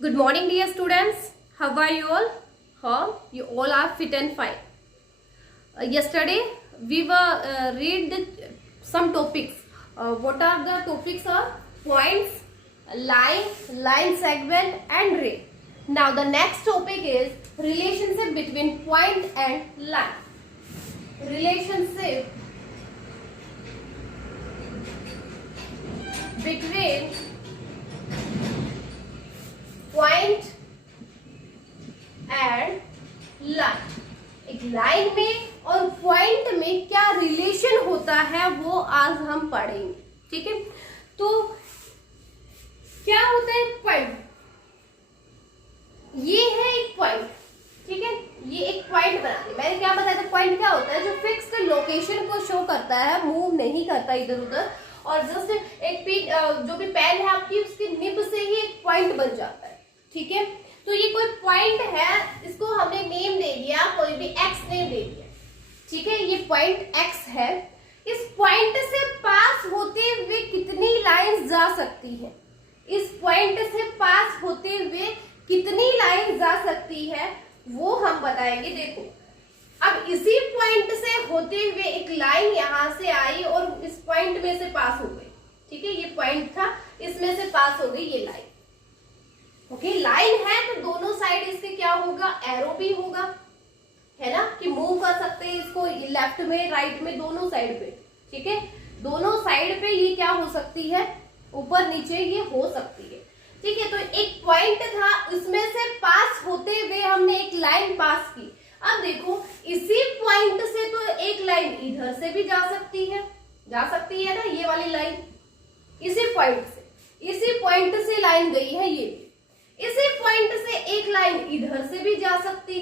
Good morning, dear students. How are you all? How you all are fit and fine. Yesterday we were read some topics. What are the topics? Are points, line segment, and ray. Now the next topic is relationship between point and line. Relationship between point and line. एक line में और point में क्या relation होता है वो आज हम पढ़ेंगे। ठीक है, तो क्या होता है पॉइंट? ये है एक पॉइंट। ठीक है, ये एक पॉइंट बना लिया। मैंने क्या बताया था? पॉइंट क्या होता है? जो फिक्स लोकेशन को शो करता है, मूव नहीं करता इधर उधर, और जस्ट एक जो भी पेन है आपकी, उसकी निब से ही एक पॉइंट बन जाता है। ठीक है, तो ये कोई पॉइंट है, इसको हमने नेम दे दिया, कोई भी एक्स नेम दे दिया। ठीक है, ये पॉइंट एक्स है। इस पॉइंट से पास होते हुए कितनी लाइंस जा सकती है? इस पॉइंट से पास होते हुए कितनी लाइन जा सकती है वो हम बताएंगे। देखो, अब इसी पॉइंट से होते हुए एक लाइन यहां से आई और इस पॉइंट में से पास हो गई। ठीक है, ये पॉइंट था, इसमें से पास हो गई ये लाइन। ओके, लाइन है तो दोनों साइड इसके क्या होगा? एरो भी होगा, है ना, कि मूव कर सकते हैं इसको लेफ्ट में राइट में, दोनों साइड पे। ठीक है, दोनों साइड पे ये क्या हो सकती है? ऊपर नीचे ये हो सकती है। ठीक है, तो एक पॉइंट था, इसमें से पास होते हुए हमने एक लाइन पास की। अब देखो, इसी पॉइंट से तो एक लाइन इधर से भी जा सकती है ना, ये वाली लाइन इसी पॉइंट से लाइन गई है ये भी। इसी पॉइंट से एक लाइन इधर से भी जा सकती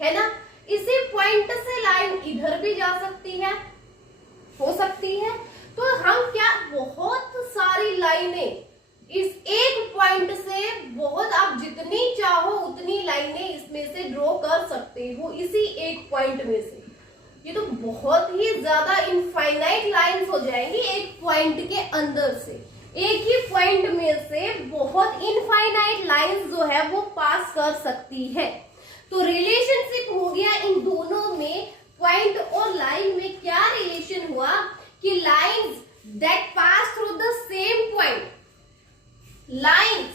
है ना, इसी पॉइंट से लाइन इधर भी जा सकती है, हो सकती है। तो हम क्या, बहुत सारी लाइनें इस एक पॉइंट से, बहुत आप जितनी चाहो उतनी लाइनें इसमें से ड्रॉ कर सकते हो, इसी एक पॉइंट में से। ये तो बहुत ही ज्यादा इनफाइनाइट लाइंस हो जाएंगी एक पॉइंट के अंदर से। एक ही पॉइंट में से बहुत इनफाइनाइट लाइंस जो है वो पास कर सकती है। तो रिलेशनशिप हो गया इन दोनों में, पॉइंट और लाइन में क्या रिलेशन हुआ कि lines that pass through the same point, lines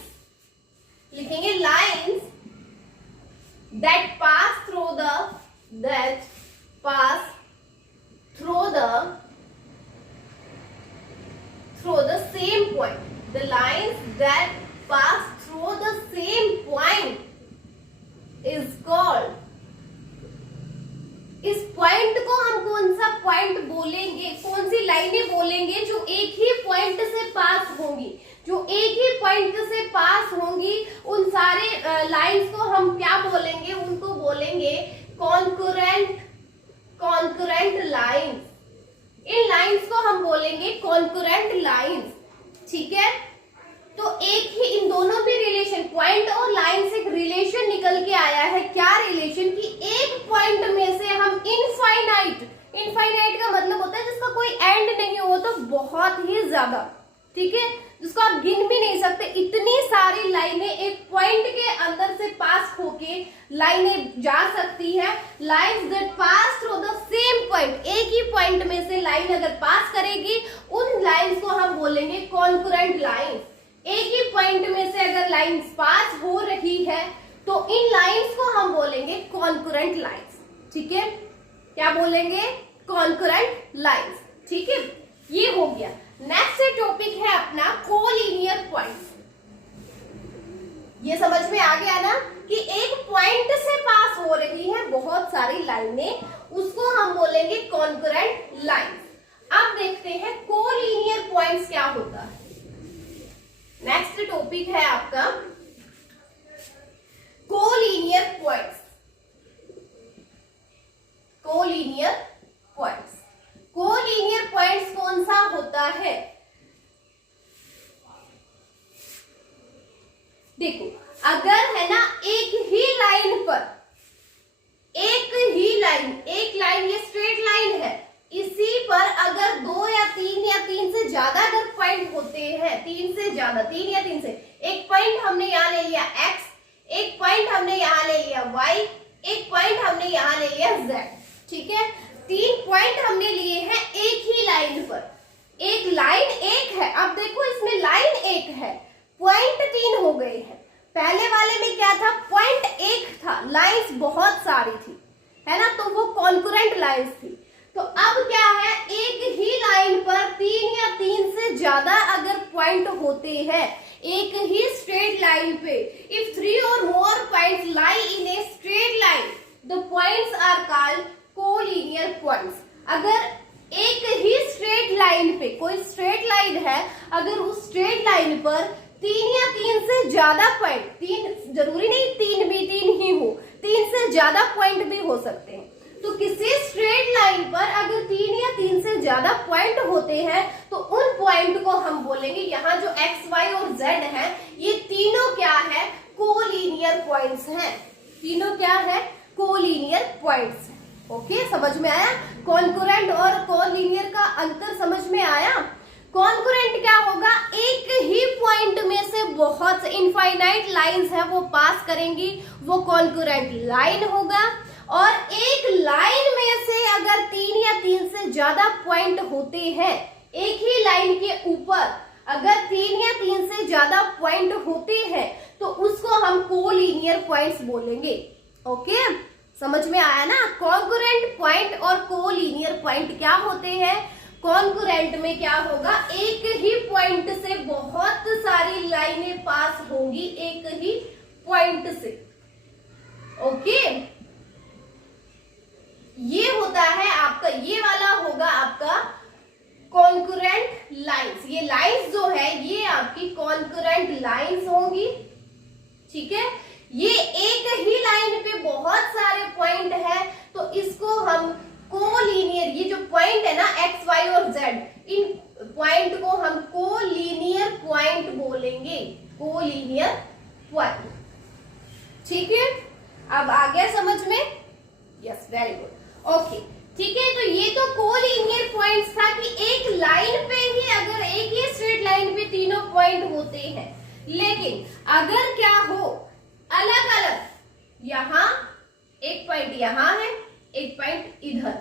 लिखेंगे, lines that pass through the same point, the lines that pass through the same point is called, इस पॉइंट को हम कौन सा पॉइंट बोलेंगे, कौन सी लाइनें बोलेंगे जो एक ही पॉइंट से पास होंगी? जो एक ही पॉइंट से पास होंगी उन सारे लाइंस को हम क्या बोलेंगे? उनको बोलेंगे कॉन्करेंट लाइंस। इन लाइंस को हम बोलेंगे कॉन्करेंट लाइंस। ठीक है, तो एक ही इन दोनों भी रिलेशन, पॉइंट और लाइन से एक रिलेशन निकल के आया है। क्या रिलेशन? कि एक पॉइंट में से हम इनफाइनाइट का मतलब होता है जिसका कोई एंड नहीं हो, तो बहुत ही ज्यादा, ठीक है, जिसको आप गिन भी नहीं सकते, इतनी सारी लाइनें एक पॉइंट के अंदर से पास होके लाइनें जा सकती है। Lines that pass through the same point, एक ही पॉइंट में से लाइन अगर पास करेगी उन लाइन्स को हम बोलेंगे कॉन्करेंट लाइंस। एक ही पॉइंट में से अगर लाइंस पास हो रही है तो इन लाइंस को हम बोलेंगे कॉन्करेंट लाइंस। ठीक है, क्या बोलेंगे? Concurrent lines. ठीक है, ये हो गया। नेक्स्ट टॉपिक है अपना कोलिनियर पॉइंट्स। ये समझ में आ गया ना कि एक पॉइंट से पास हो रही है बहुत सारी लाइनें, उसको हम बोलेंगे कॉन्करेंट लाइंस। अब देखते हैं कोलिनियर पॉइंट्स क्या होता है। नेक्स्ट टॉपिक है आपका collinear points. Collinear points, collinear points कौन सा होता है? देखो, अगर है ना एक ही लाइन पर, एक लाइन ये स्ट्रेट लाइन है, इसी पर अगर दो या तीन से ज्यादा अगर पॉइंट होते हैं, तीन या तीन से एक पॉइंट हमने यहाँ ले लिया x, एक पॉइंट हमने यहाँ ले लिया y, एक पॉइंट हमने यहाँ ले लिया z। ठीक है, 3 पॉइंट हमने लिए हैं एक ही लाइन पर। एक लाइन एक है, अब देखो इसमें लाइन एक है, पॉइंट 3 हो गए हैं। पहले वाले में क्या था, पॉइंट एक था, लाइंस बहुत सारी थी, है ना, तो वो कॉन्करेंट लाइंस थी। तो अब क्या है, एक ही लाइन पर 3 या 3 से ज्यादा अगर पॉइंट होते हैं एक ही स्ट्रेट लाइन पे, if 3 or more points lie in a straight line the points are called collinear points. अगर एक ही स्ट्रेट लाइन पे, कोई स्ट्रेट लाइन है, अगर उस स्ट्रेट लाइन पर 3 या 3 से ज्यादा पॉइंट, 3 जरूरी नहीं 3 भी 3 ही हो, 3 से ज्यादा पॉइंट भी हो सकते हैं, तो किसी स्ट्रेट लाइन पर अगर 3 या 3 से ज्यादा पॉइंट होते हैं तो उन पॉइंट को हम बोलेंगे, यहाँ जो x, y और z है ये तीनों क्या है, कोलिनियर पॉइंट्स हैं। तीनों क्या है, कोलिनियर पॉइंट्स। ओके, समझ में आया? कॉन्करेंट और कोलिनियर का अंतर समझ में आया? कॉन्करेंट क्या होगा, एक ही पॉइंट में से बहुत इनफाइनाइट लाइंस है वो पास करेंगी, वो कॉन्करेंट लाइन होगा। और एक लाइन में से अगर 3 या 3 से ज्यादा पॉइंट होते हैं, एक ही लाइन के ऊपर अगर 3 या 3 से ज्यादा पॉइंट होते हैं तो उसको हम कोलिनियर पॉइंट्स बोलेंगे। ओके, समझ में आया ना? कॉन्करेंट पॉइंट और कोलिनियर पॉइंट क्या होते हैं? कॉन्करेंट में क्या होगा, एक ही पॉइंट से बहुत सारी लाइनें पास होंगी एक ही पॉइंट से। ओके, ये होता है आपका, ये वाला होगा आपका कॉन्करेंट लाइंस। ये लाइंस जो है ये आपकी कॉन्करेंट लाइंस होंगी। ठीक है, ये एक ही लाइन पे बहुत सारे पॉइंट है तो इसको हम कोलिनियर, ये जो पॉइंट है ना x, y और z, इन पॉइंट को हम कोलिनियर पॉइंट बोलेंगे, कोलिनियर पॉइंट। ठीक है, अब आ गया समझ में? Yes, very good. ओके, ठीक है, तो ये तो कोलिनियर पॉइंट्स था कि एक लाइन पे ही, अगर एक ही स्ट्रेट लाइन पे तीनों पॉइंट होते हैं, लेकिन अगर क्या हो अलग अलग, यहाँ एक पॉइंट यहाँ है, एक पॉइंट इधर,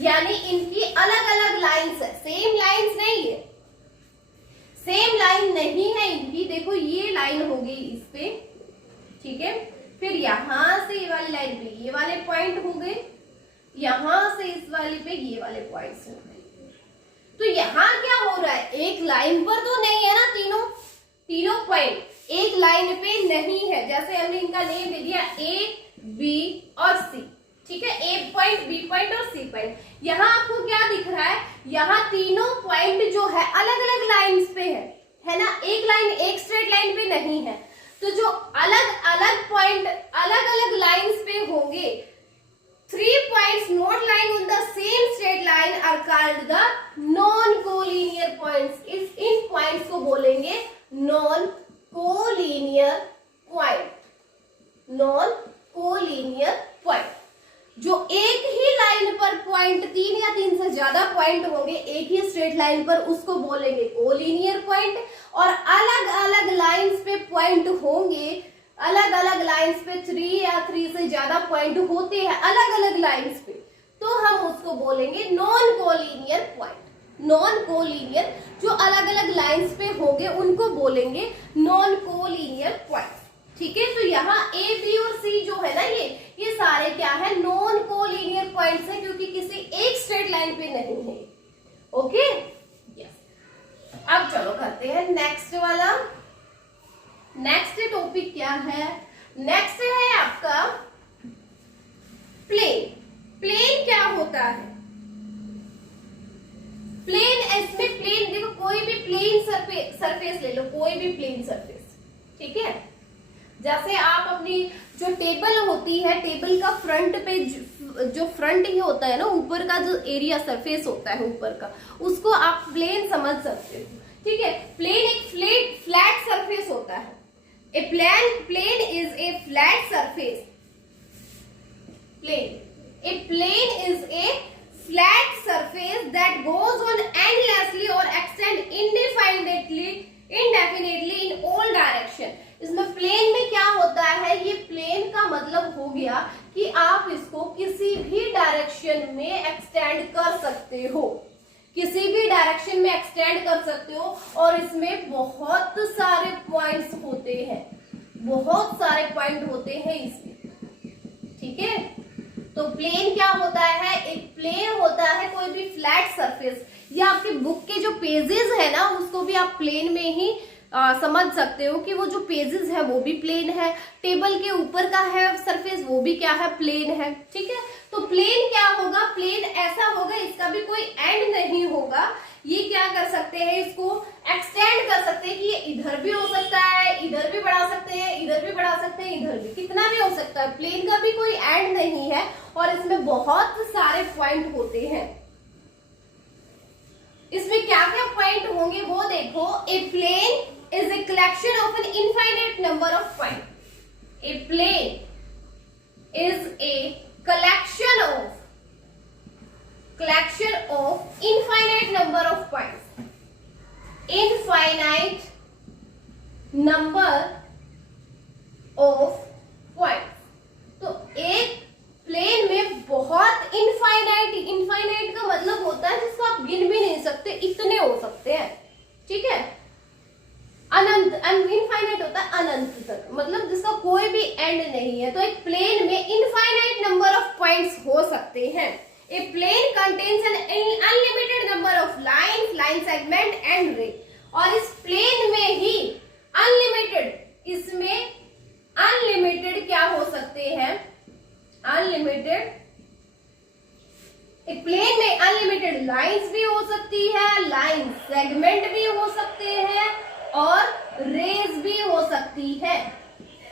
यानी इनकी अलग अलग लाइंस है, सेम लाइंस नहीं है, सेम लाइन नहीं है इनकी। देखो ये लाइन हो गई इस पे, ठीक है, फिर यहां से ये वाली लाइन पे ये वाले पॉइंट हो गए, यहां से इस वाले पे ये वाले पॉइंट्स हो गए। तो यहाँ क्या हो रहा है, एक लाइन पर तो नहीं है ना, तीनों पॉइंट एक लाइन पे नहीं है। जैसे हमने इनका नेम दे दिया A, B और C। ठीक है, A पॉइंट, B पॉइंट और C पॉइंट। यहाँ आपको क्या दिख रहा है, यहाँ तीनों पॉइंट जो है अलग अलग लाइंस पे है ना, एक लाइन, एक स्ट्रेट लाइन पे नहीं है। तो जो अलग अलग पॉइंट अलग अलग लाइंस पे होंगे, 3 points not lying on the same straight line are called the non-collinear points। In points को बोलेंगे non-collinear point। non-collinear point, जो एक ही लाइन पर पॉइंट 3 या 3 से ज्यादा पॉइंट होंगे एक ही स्ट्रेट लाइन पर, उसको बोलेंगे कोलिनियर पॉइंट। और अलग अलग लाइंस पे पॉइंट होंगे, अलग अलग लाइंस पे 3 या 3 से ज्यादा पॉइंट होते हैं अलग अलग लाइंस पे, तो हम उसको बोलेंगे non collinear point. Non collinear, जो अलग अलग लाइंस पे होंगे उनको बोलेंगे नॉन कोलिनियर पॉइंट। ठीक है, तो यहाँ A, B और C जो है ना, ये सारे क्या है, नॉन कोलिनियर पॉइंट्स है, क्योंकि किसी एक स्ट्रेट लाइन पे नहीं है। Okay, yes. अब चलो करते हैं नेक्स्ट वाला। नेक्स्ट टॉपिक क्या है, नेक्स्ट है आपका प्लेन। प्लेन क्या होता है, प्लेन, इसमें प्लेन देखो, कोई भी प्लेन सरफेस ले लो, कोई भी प्लेन सरफेस। ठीक है, जैसे आप अपनी जो टेबल होती है, टेबल का फ्रंट पे जो फ्रंट ही होता है ना, ऊपर का जो एरिया सरफेस होता है ऊपर का, उसको आप प्लेन समझ सकते हो। ठीक है, प्लेन एक फ्लैट सरफेस होता है। A plane is a flat surface. A plane is a flat surface that goes on endlessly or extend indefinitely in all direction. Direction में एक्सटेंड कर सकते हो और इसमें बहुत सारे पॉइंट्स होते हैं, बहुत सारे पॉइंट होते हैं इसमें, ठीक है। तो प्लेन क्या होता है, एक प्लेन होता है कोई भी फ्लैट सरफेस, या आपके बुक के जो पेजेस है ना उसको भी आप प्लेन में ही समझ सकते हो कि वो जो पेजेस है वो भी प्लेन है, टेबल के ऊपर का है सरफेस वो भी क्या है, प्लेन है, ठीक है। तो प्लेन क्या होगा, प्लेन ऐसा होगा इसका भी कोई एंड नहीं होगा, ये क्या कर सकते हैं, इसको एक्सटेंड कर सकते हैं कि ये इधर भी हो सकता है, इधर भी बढ़ा सकते हैं, इधर भी बढ़ा सकते हैं, इधर भी, कितना भी हो सकता है, प्लेन का भी कोई एंड नहीं है और इसमें बहुत सारे पॉइंट होते हैं। इसमें क्या क्या पॉइंट होंगे वो देखो। ए plane is a collection of an infinite number of points. A plane is a collection of infinite number of points. Infinite number of points. तो एक प्लेन में बहुत इनफाइनाइट का मतलब होता है जिसको आप गिन भी नहीं सकते, इतने हो सकते हैं, ठीक है। अनंत, इनफाइनाइट होता है अनंत तक, मतलब जिसका कोई भी एंड नहीं है। तो एक प्लेन में इनफाइनाइट नंबर ऑफ पॉइंट्स हो सकते हैं। A plane contains an unlimited number of lines, line segment and ray. और इस प्लेन में ही अनलिमिटेड, इसमें अनलिमिटेड क्या हो सकते हैं, अनलिमिटेड, एक प्लेन में अनलिमिटेड लाइंस भी हो सकती है, लाइन सेगमेंट भी हो सकते हैं और रेज भी हो सकती है।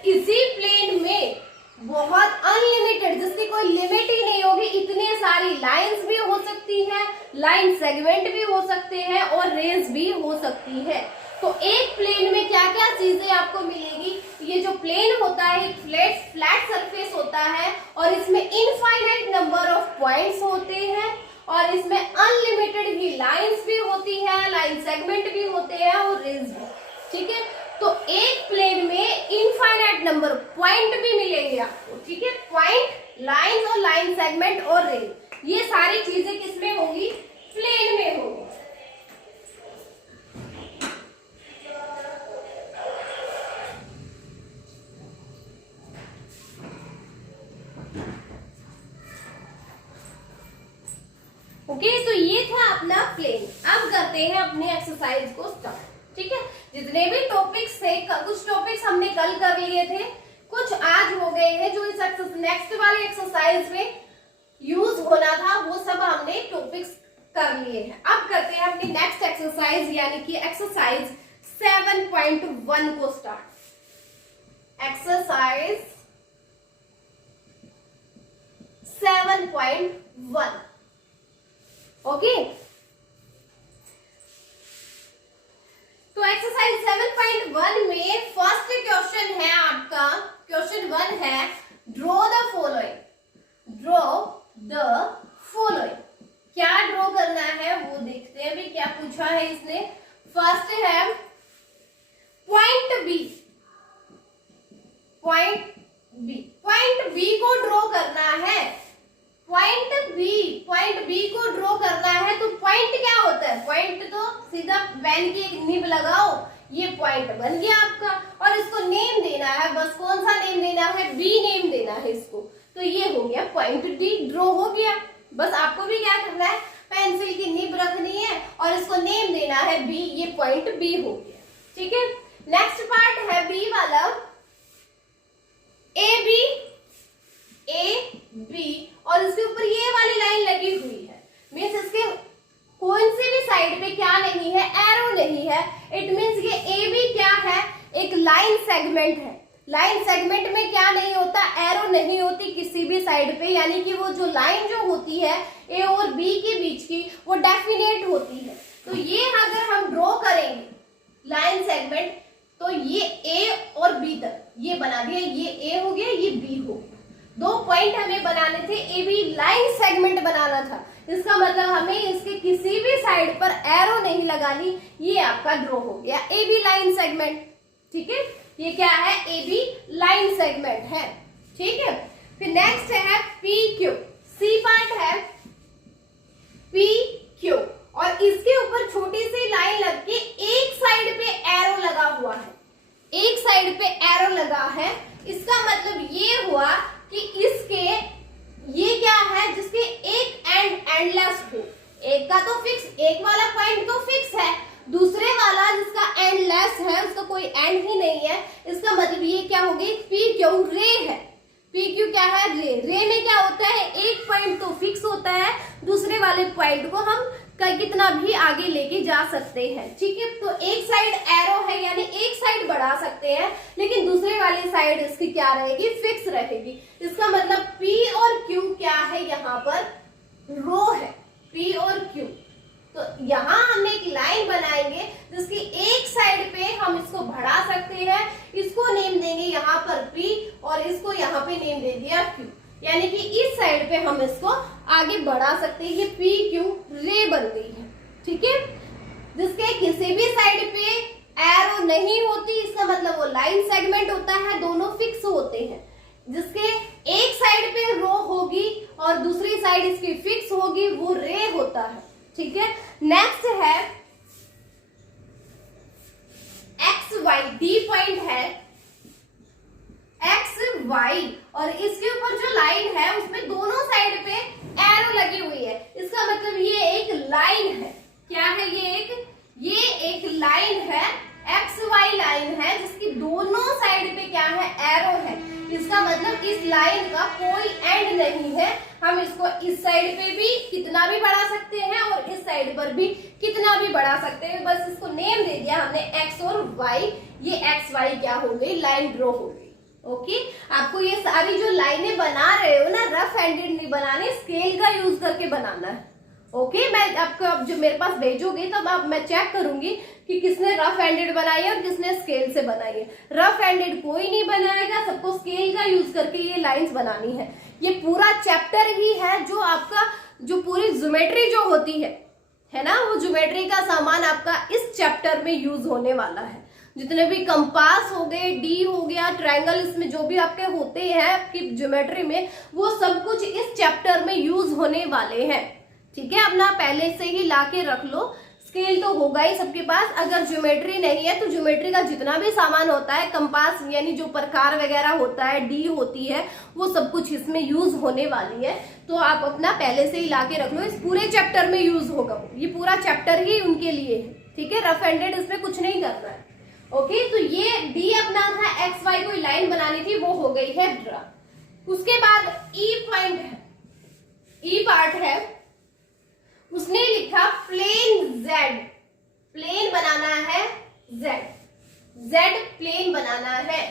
इसी प्लेन में बहुत अनलिमिटेड, जिसकी कोई लिमिट ही नहीं होगी, इतने सारी लाइंस भी हो सकती है, लाइन सेगमेंट भी हो सकते हैं और रेज भी हो सकती है। तो एक प्लेन में क्या क्या चीजें आपको मिलेगी, ये जो प्लेन होता है एक फ्लैट सरफेस होता है और इसमें इनफाइनाइट नंबर ऑफ पॉइंट्स होते हैं और इसमें अनलिमिटेड ही लाइंस भी होती है, लाइन सेगमेंट भी होते हैं और रेज भी, ठीक है। तो एक प्लेन में इनफाइनाइट नंबर पॉइंट भी मिलेंगे आपको, ठीक है। पॉइंट, लाइंस और लाइन सेगमेंट और रेज, ये सारी चीजें किसमें होंगी, प्लेन में होंगी। ओके, तो ये था अपना प्लेन। अब करते हैं अपनी एक्सरसाइज को स्टार्ट, ठीक है। जितने भी टॉपिक्स थे, कुछ टॉपिक्स हमने कल कर लिए थे, कुछ आज हो गए हैं जो इस नेक्स्ट वाले एक्सरसाइज में यूज होना था, वो सब हमने टॉपिक्स कर लिए हैं। अब करते हैं अपनी नेक्स्ट एक्सरसाइज यानी कि एक्सरसाइज 7.1 को स्टार्ट। Exercise 7.1, okay. तो एक्सरसाइज 7.1 में फर्स्ट क्वेश्चन है आपका, क्वेश्चन 1 है draw the following. Draw the following, क्या ड्रॉ करना है वो देखते हैं। अभी क्या पूछा है इसने, फर्स्ट है पॉइंट बी, पॉइंट बी को ड्रॉ करना है। पॉइंट बी को ड्रॉ करना है। तो पॉइंट क्या होता है, पॉइंट तो सीधा पेन की एक निब लगाओ, ये पॉइंट बन गया आपका और इसको नेम देना है, बस कौन सा नेम देना है, बी नेम देना है इसको। तो ये हो गया पॉइंट डी, ड्रॉ हो गया। बस आपको भी क्या करना है, पेंसिल की निब रखनी है और इसको नेम देना है बी, ये पॉइंट बी हो गया, ठीक है। नेक्स्ट पार्ट है बी वाला, ए बी और इसके ऊपर ये वाली लाइन लगी हुई है, मीन्स इसके कौन सी भी साइड पे क्या नहीं है, एरो नहीं है। इट मीन्स ये ए बी क्या है, एक लाइन सेगमेंट है। लाइन सेगमेंट में क्या नहीं होता, एरो नहीं होती किसी भी साइड पे, यानी कि वो जो लाइन जो होती है ए और बी के बीच की, वो डेफिनेट होती है। तो ये अगर हम ड्रॉ करेंगे लाइन सेगमेंट, तो ये ए और बी तक ये बना दिया, ये ए हो गया, ये बी हो गया। दो पॉइंट हमें बनाने थे, ए बी लाइन सेगमेंट बनाना था। इसका मतलब हमें इसके किसी भी साइड पर एरो नहीं लगानी। ये आपका ड्रॉ हो गया ए बी लाइन सेगमेंट, ठीक है। ये क्या है, ए बी लाइन सेगमेंट है, ठीक है। फिर नेक्स्ट है पी क्यू, सी पार्ट है पी क्यू और इसके ऊपर ऊपर छोटी सी लाइन लग के एक साइड पे एरो लगा हुआ है, एक साइड पे एरो लगा है, इसका मतलब ये हुआ कि इसके ये क्या है, जिसके एक एंड एंडलेस हो, एक का तो फिक्स, एक वाला पॉइंट तो फिक्स है, दूसरे वाला जिसका एंडलेस है उसका कोई एंड ही नहीं है, इसका मतलब ये क्या हो गई, पी क्यू रे है। पी क्यू क्या है, रे। रे में क्या होता है, एक पॉइंट तो फिक्स होता है, दूसरे वाले पॉइंट को हम कितना भी आगे लेके जा सकते हैं, ठीक है। तो एक साइड एरो है यानी एक साइड बढ़ा सकते हैं, लेकिन दूसरे वाली साइड इसकी क्या रहेगी, फिक्स रहेगी। इसका मतलब पी और क्यू क्या है, यहाँ पर रो है, पी और क्यू। तो यहाँ हमने एक लाइन बनाएंगे जिसकी एक साइड पे हम इसको बढ़ा सकते हैं, इसको नेम देंगे यहाँ पर P और इसको यहाँ पे नेम दे दिया Q, यानी कि इस साइड पे हम इसको आगे बढ़ा सकते हैं। ये PQ रे बन गई है, ठीक है। जिसके किसी भी साइड पे एरो नहीं होती, इसका मतलब वो लाइन सेगमेंट होता है, दोनों फिक्स होते हैं। जिसके एक साइड पे रो होगी और दूसरी साइड इसकी फिक्स होगी, वो रे होता है, ठीक है। नेक्स्ट है एक्स वाई, डी पॉइंट है एक्स वाई, और इसके ऊपर जो लाइन है उसमें दोनों साइड पे एरो लगी हुई है। इसका मतलब ये एक लाइन है, क्या है ये एक लाइन है, एक्स वाई लाइन है, जिसकी दोनों साइड पे क्या है, एरो है। इसका मतलब इस लाइन का कोई एंड नहीं है, हम इसको इस साइड पे भी कितना भी बढ़ा सकते हैं और इस साइड पर भी कितना भी बढ़ा सकते हैं। बस इसको नेम दे दिया हमने एक्स और वाई, ये एक्स वाई क्या हो गई, लाइन ड्रॉ हो गई। ओके, आपको ये सारी जो लाइनें बना रहे हो ना, रफ हैंडेड नहीं बनाने, स्केल का यूज करके बनाना है। ओके, मैं आपको अब जो मेरे पास भेजोगे तब आप मैं चेक करूंगी कि किसने रफ हैंडेड बनाई है और किसने स्केल से बनाई है। रफ हैंडेड कोई नहीं बनाएगा, सबको स्केल का यूज करके ये लाइंस बनानी है। ये पूरा चैप्टर ही है जो आपका, जो पूरी ज्योमेट्री जो होती है ना, वो ज्योमेट्री का सामान आपका इस चैप्टर में यूज होने वाला है। जितने भी कंपास हो गए, डी हो गया, ट्रायंगल, इसमें जो भी आपके होते हैं आपकी ज्योमेट्री में, वो सब कुछ इस चैप्टर में यूज होने वाले हैं, ठीक है। अपना पहले से ही ला के रख लो, स्केल तो होगा ही सबके पास। अगर ज्योमेट्री नहीं है तो ज्योमेट्री का जितना भी सामान होता है, कंपास यानी जो प्रकार वगैरह होता है, डी होती है, वो सब कुछ इसमें यूज होने वाली है। तो आप अपना पहले से ही ला के रख लो, इस पूरे चैप्टर में यूज होगा, ये पूरा चैप्टर ही उनके लिए है, ठीक है। रफ हैंडेड इसमें कुछ नहीं करना है। ओके, तो ये डी अपना था, एक्स वाई कोई लाइन बनानी थी, वो हो गई है ड्रा। उसके बाद ई पॉइंट है, ई पार्ट है, उसने लिखा प्लेन जेड, प्लेन बनाना है जेड, जेड प्लेन बनाना है।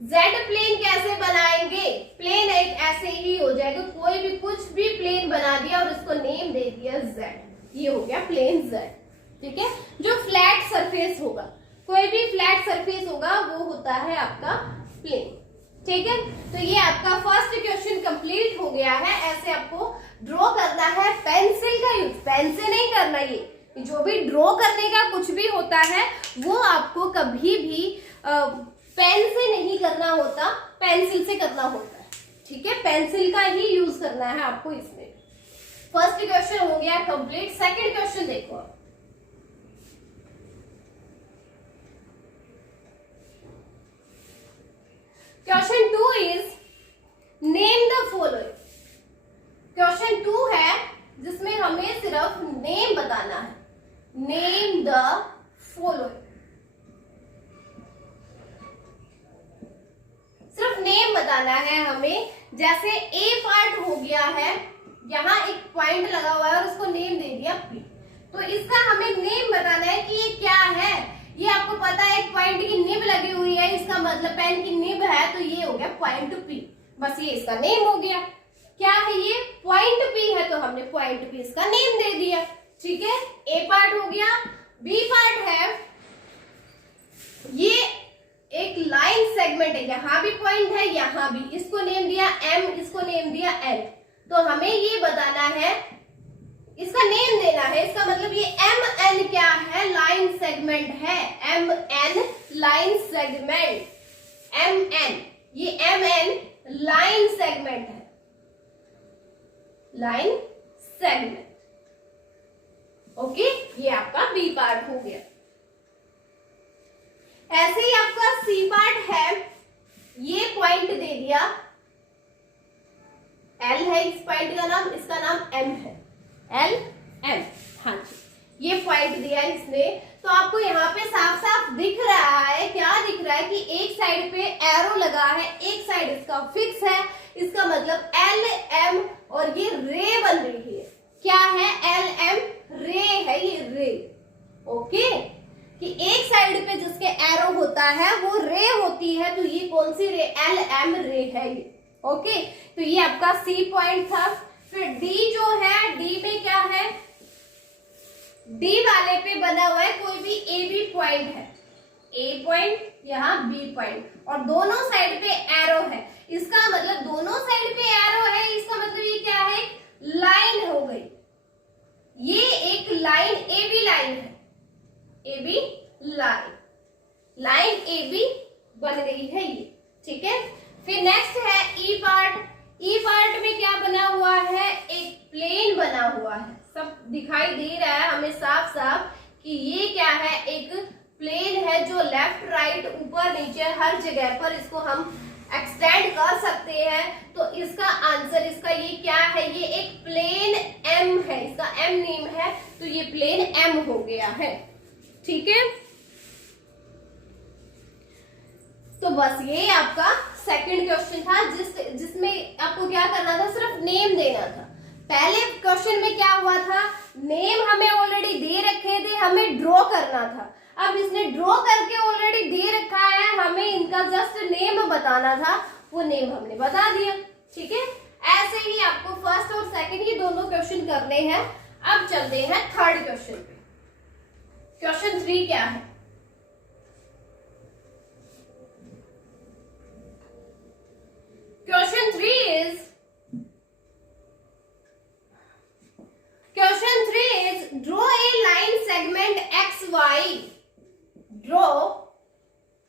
जेड प्लेन कैसे बनाएंगे, प्लेन एक ऐसे ही हो जाएगा, कोई भी कुछ भी प्लेन बना दिया और उसको नेम दे दिया जेड, ये हो गया प्लेन जेड, ठीक है। जो फ्लैट सरफेस होगा, कोई भी फ्लैट सरफेस होगा, वो होता है आपका प्लेन, ठीक है। तो ये आपका फर्स्ट क्वेश्चन कंप्लीट हो गया है। ऐसे आपको ड्रॉ करना है, पेंसिल का यूज, पेन से नहीं करना। ये जो भी ड्रॉ करने का कुछ भी होता है वो आपको कभी भी पेन से नहीं करना होता, पेंसिल से करना होता है, ठीक है। पेंसिल का ही यूज करना है आपको इसमें। फर्स्ट क्वेश्चन हो गया कंप्लीट। सेकंड क्वेश्चन देखो, question 2 is name the following. Question 2 है जिसमें हमें सिर्फ नेम बताना है, नेम द फॉलोइंग, सिर्फ नेम बताना है हमें। जैसे ए पार्ट हो गया है, यहाँ एक पॉइंट लगा हुआ है और उसको नेम दे दिया पी, तो इसका हमें नेम बताना है कि ये क्या है। ये आपको पता है एक पॉइंट की निब लगी हुई है, इसका मतलब पेन की निब है, तो ये हो गया पॉइंट पी, बस ये इसका नेम हो गया। क्या है ये, पॉइंट पी है, तो हमने पॉइंट पी इसका नेम दे दिया, ठीक है। ए पार्ट हो गया। बी पार्ट है, ये एक लाइन सेगमेंट है, यहाँ भी पॉइंट है, यहाँ भी, इसको नेम दिया एम, इसको नेम दिया एल, तो हमें ये बताना है, इसका नेम देना है। इसका मतलब ये एम एन क्या है, लाइन सेगमेंट है, M N line segment, M N, ये एम एन लाइन सेगमेंट है, लाइन सेगमेंट, ओके। ये आप दे दिया, एल है इस पॉइंट का नाम, इसका नाम एम है, एल एम। हाँ जी, ये पॉइंट दिया इसने। तो आपको यहाँ पे साफ साफ दिख रहा है, क्या दिख रहा है कि एक साइड पे एरो लगा है, एक साइड इसका फिक्स है, इसका मतलब एल एम, और ये रे बन रही है। क्या है? एल एम रे है, ये रे। ओके, कि एक साइड पे जिसके एरो होता है वो रे होती है, तो ये कौन सी रे? एल एम रे है ये। ओके, तो ये आपका सी पॉइंट था। फिर डी जो है, डी में क्या है? डी वाले पे बना हुआ है कोई भी ए बी पॉइंट है, ए पॉइंट यहाँ बी पॉइंट, और दोनों साइड पे एरो है। इसका मतलब दोनों साइड पे एरो है, इसका मतलब ये क्या है? लाइन हो गई। ये एक लाइन ए बी लाइन है, A B line, line A B बन गई है ये। ठीक है, फिर नेक्स्ट है ई पार्ट। ई पार्ट में क्या बना हुआ है? एक प्लेन बना हुआ है, सब दिखाई दे रहा है हमें साफ साफ कि ये क्या है? एक प्लेन है जो लेफ्ट राइट ऊपर नीचे हर जगह पर इसको हम एक्सटेंड कर सकते हैं। तो इसका आंसर, इसका ये क्या है? ये एक प्लेन एम है, इसका एम नेम है, तो ये प्लेन एम हो गया है। ठीक है, तो बस ये आपका सेकंड क्वेश्चन था, जिसमें आपको क्या करना था? सिर्फ नेम देना था। पहले क्वेश्चन में क्या हुआ था? नेम हमें ऑलरेडी दे रखे थे, हमें ड्रॉ करना था। अब इसने ड्रॉ करके ऑलरेडी दे रखा है, हमें इनका जस्ट नेम बताना था, वो नेम हमने बता दिया। ठीक है, ऐसे ही आपको फर्स्ट और सेकंड ही दोनों क्वेश्चन करने हैं। अब चलते हैं थर्ड क्वेश्चन पे। क्वेश्चन 3 क्या है? Question 3 is draw a line segment XY. Draw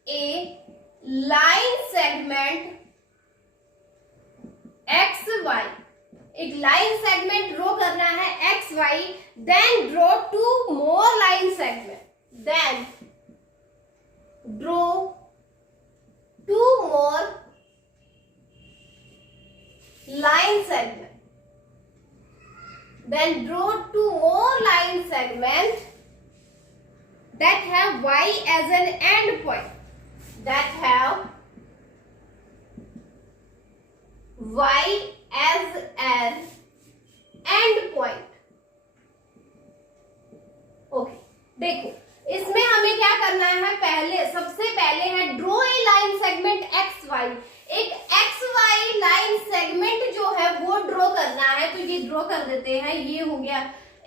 a line segment XY. एक लाइन सेगमेंट ड्रॉ करना है XY. Then draw 2 more line segment. Then draw 2 more line segment. Then draw 2 more line segment that have Y as an end point. That have Y as an end point. Okay, देखो इसमें हमें क्या करना है? पहले सबसे पहले है draw a line segment XY. एक XY लाइन सेगमेंट जो है वो ड्रॉ करना है, तो ये ड्रॉ कर देते हैं। ये हो गया,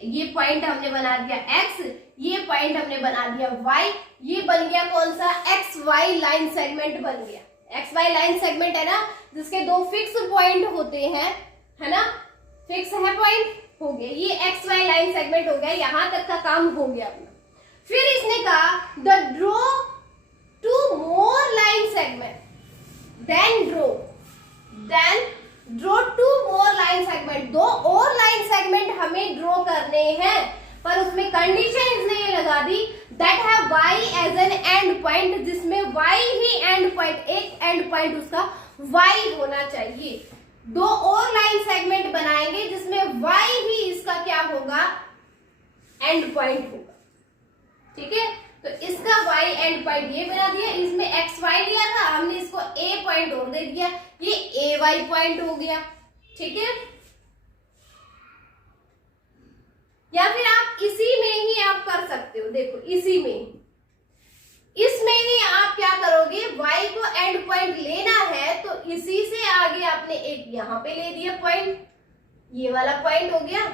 ये पॉइंट हमने बना दिया X, ये पॉइंट हमने बना दिया Y, ये बन गया कौन सा? XY लाइन सेगमेंट बन गया। XY लाइन सेगमेंट है ना, जिसके 2 फिक्स पॉइंट होते हैं, है ना? फिक्स है पॉइंट, हो गया ये XY लाइन सेगमेंट हो गया। यहां तक का काम हो गया अपना। फिर इसने कहा the draw 2 more line segment. Then draw 2 more line segment. 2 और लाइन सेगमेंट हमें ड्रॉ करने हैं, पर उसमें कंडीशन इसने ये लगा दी that have Y as an end point, जिसमें Y ही एंड पॉइंट, एक एंड पॉइंट उसका Y होना चाहिए। 2 और लाइन सेगमेंट बनाएंगे जिसमें Y ही इसका क्या होगा? एंड पॉइंट होगा। ठीक है, तो इसका Y एंड पॉइंट ये बना दिया। इसमें XY लिया था हमने, इसको A पॉइंट और दे दिया, ये AY पॉइंट हो गया। ठीक है, या फिर आप इसी में ही आप कर सकते हो। देखो इसी में, इसमें ही आप क्या करोगे? Y को एंड पॉइंट लेना है, तो इसी से आगे आपने एक यहां पे ले दिया पॉइंट, ये वाला पॉइंट हो गया।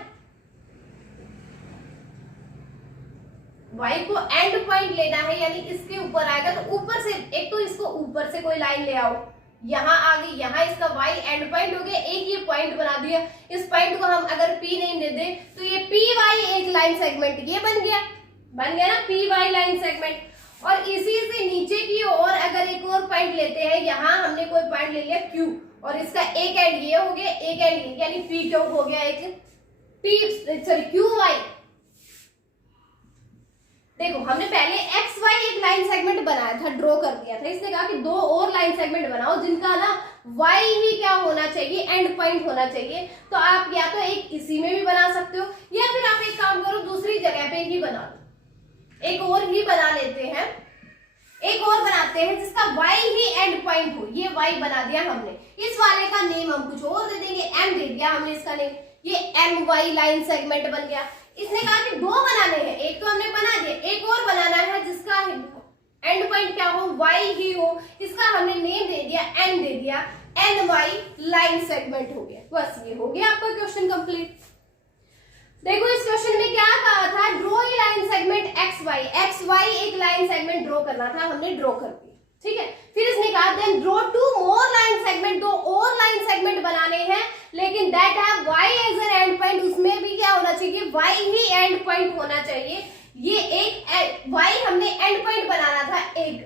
Y को एंड पॉइंट लेना है, यानी इसके ऊपर आएगा, तो ऊपर से एक तो इसको ऊपर से कोई लाइन ले आओ, यहाँ आ गई, यहाँ इसका Y एंड पॉइंट हो गया, एक ये पॉइंट बना दिया। इस पॉइंट को हम अगर P नेम दे दे तो ये PY एक लाइन सेगमेंट ये बन गया ना PY लाइन सेगमेंट। और इसी से नीचे की ओर अगर एक और पॉइंट लेते हैं, यहाँ हमने कोई पॉइंट ले लिया Q, और इसका एक एंड ये हो गया, एक एंड ये, यानी P क्यू हो गया, एक QY। देखो हमने पहले XY एक लाइन सेगमेंट बनाया था, ड्रॉ कर दिया था। इसने कहा कि 2 और लाइन सेगमेंट बनाओ जिनका ना y ही क्या होना चाहिए, एंड पॉइंट होना चाहिए। तो आप या तो एक इसी में भी बना सकते हो, या फिर आप एक काम करो दूसरी जगह पे ही बना लो, एक और ही बना लेते हैं, एक और बनाते हैं जिसका y ही एंड पॉइंट हो। ये y बना दिया हमने, इस वाले का नेम हम कुछ और दे देंगे, m दे दिया हमने इसका नेम, ये my लाइन सेगमेंट बन गया। इसने कहा कि दो बनाने हैं, एक तो हमने बना दिया, एक और बनाना है जिसका एंड पॉइंट क्या हो, y ही हो, इसका हमने नेम दे दिया, n दे दिया, ny लाइन सेगमेंट हो गया। बस ये हो गया आपका क्वेश्चन कंप्लीट। देखो इस क्वेश्चन में क्या कहा था, draw a line segment xy एक लाइन सेगमेंट ड्रॉ करना था, हमने ड्रॉ कर दिया, ठीक है। फिर इसने कहा then draw 2 more line segment, दो और लाइन सेगमेंट बनाने हैं, लेकिन that have y as N end point, उसमें भी क्या होना चाहिए, y ही एंड पॉइंट होना चाहिए। ये एक y हमने एंड पॉइंट बनाना था एक,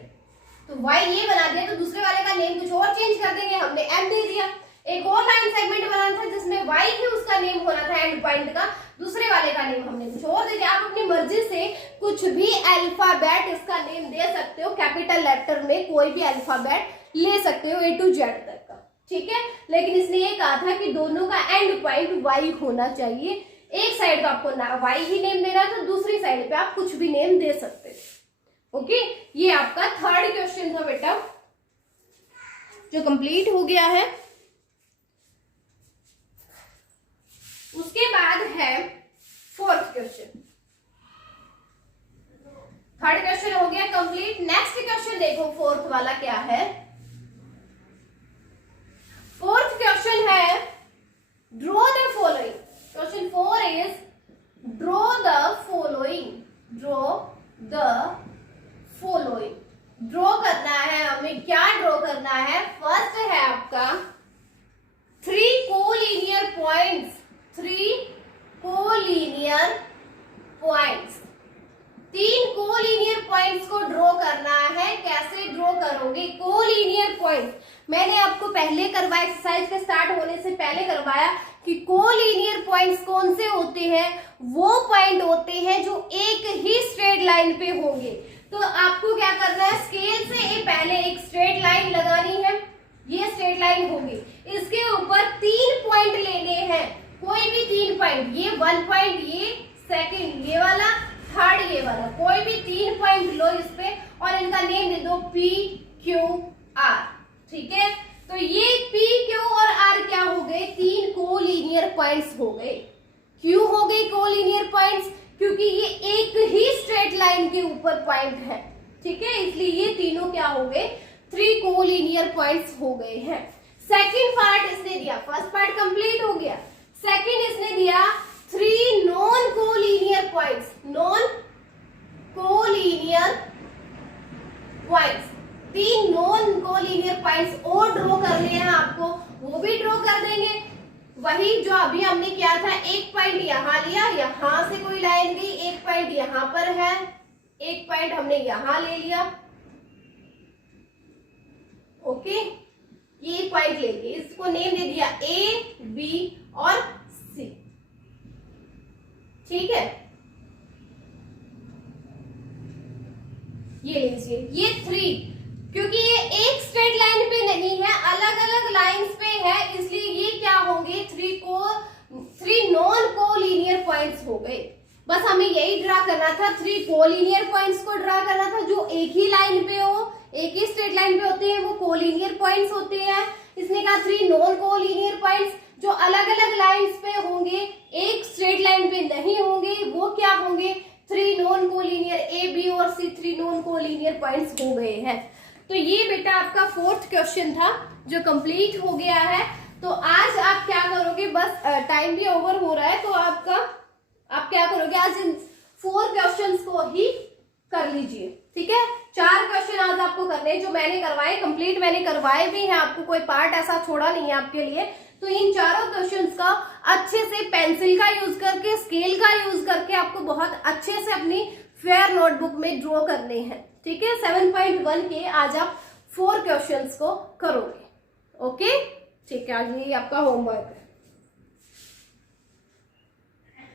तो y ये बना दिया, तो दूसरे वाले का नेम कुछ और चेंज कर देंगे, हमने m दे दिया। एक और लाइन सेगमेंट बनाना था जिसमें y ही उसका नेम होना था एंड पॉइंट का, दूसरे वाले का नेम हमने कुछ और दे दिया। आप अपनी मर्जी से कुछ भी अल्फाबेट इसका नेम दे सकते हो, कैपिटल लेटर में कोई भी अल्फाबेट ले सकते हो A to Z तक का, ठीक है। लेकिन इसने ये कहा था कि दोनों का एंड पॉइंट y होना चाहिए, एक साइड का आपको y ही नेम देना है, तो दूसरी साइड पे आप कुछ भी नेम दे सकते हो। ओके, ये आपका थर्ड क्वेश्चन था बेटा, जो कंप्लीट हो गया है। उसके बाद है फोर्थ क्वेश्चन, थर्ड क्वेश्चन हो गया कंप्लीट। नेक्स्ट क्वेश्चन देखो फोर्थ वाला क्या है। फोर्थ क्वेश्चन है draw the following. Question 4 is draw the following, draw the following. Draw करना है हमें, क्या ड्रॉ करना है। फर्स्ट है आपका 3 collinear points, 3 collinear points, 3 collinear points को ड्रॉ करना है। कैसे ड्रॉ करोगे कोलिनियर पॉइंट्स, मैंने आपको पहले करवाया, एक्सरसाइज के स्टार्ट होने से पहले करवाया कि कोलिनियर पॉइंट्स कौन से होते हैं, वो पॉइंट होते हैं जो एक ही स्ट्रेट लाइन पे होंगे। तो आपको क्या करना है, स्केल से पहले एक स्ट्रेट लाइन लगानी है, ये स्ट्रेट लाइन होगी, इसके ऊपर 3 पॉइंट लेने हैं, कोई भी 3 पॉइंट, ये 1 पॉइंट, ये सेकंड ये वाला, थर्ड ये वाला, कोई भी 3 पॉइंट लो इस पे और इनका नेम दे दो P Q R, ठीक है। तो ये P Q और R क्या हो गए, 3 कोलिनियर पॉइंट्स हो गए। क्यों हो गए कोलिनियर पॉइंट्स, क्योंकि ये एक ही स्ट्रेट लाइन के ऊपर पॉइंट है, ठीक है, इसलिए ये तीनों क्या हो गए, 3 कोलिनियर पॉइंट्स हो गए हैं। सेकंड पार्ट इसने दिया, फर्स्ट पार्ट कंप्लीट हो गया, सेकंड इसने दिया 3 non collinear points, non collinear points, 3 non collinear points और ड्रॉ करने हैं आपको, वो भी ड्रॉ कर देंगे। वही जो अभी हमने किया था, एक पॉइंट यहाँ लिया, यहां से कोई लाइन गई, एक पॉइंट यहाँ पर है, एक पॉइंट हमने यहां ले लिया, ओके, ये पॉइंट ले लिए, इसको नेम दे दिया A, B और C, ठीक है। ये लीजिए, ये 3, क्योंकि ये एक स्ट्रेट लाइन पे नहीं है, अलग अलग लाइंस पे है, इसलिए ये क्या होंगे, 3 नॉन कोलिनियर पॉइंट्स हो गए। बस हमें यही ड्रा करना था, 3 कोलिनियर पॉइंट्स को ड्रा करना था जो एक ही लाइन पे हो, एक ही स्ट्रेट लाइन पे होते हैं, वो कोलिनियर पॉइंट्स होते हैं। इसने कहा 3 नॉन कोलिनियर पॉइंट्स जो अलग अलग लाइंस पे होंगे, एक स्ट्रेट लाइन पे नहीं होंगे, वो क्या होंगे, 3 नॉन कोलिनियर, A, B और C 3 नॉन कोलिनियर पॉइंट्स हो गए हैं। तो ये बेटा आपका फोर्थ क्वेश्चन था जो कंप्लीट हो गया है। तो आज आप क्या करोगे, बस टाइम भी ओवर हो रहा है, तो आप क्या करोगे, आज इन 4 क्वेश्चंस को ही कर लीजिए, ठीक है। 4 क्वेश्चन आज आपको करने हैं, जो मैंने करवाए कंप्लीट मैंने करवाए भी हैं, आपको कोई पार्ट ऐसा छोड़ा नहीं है आपके लिए। तो इन चारों क्वेश्चंस का अच्छे से पेंसिल का यूज करके, स्केल का यूज करके आपको बहुत अच्छे से अपनी फेयर नोटबुक में ड्रॉ करने हैं, ठीक है। 7.1 के आज आप 4 क्वेश्चंस को करोगे, ओके, ठीक है। आज ये आपका होमवर्क है।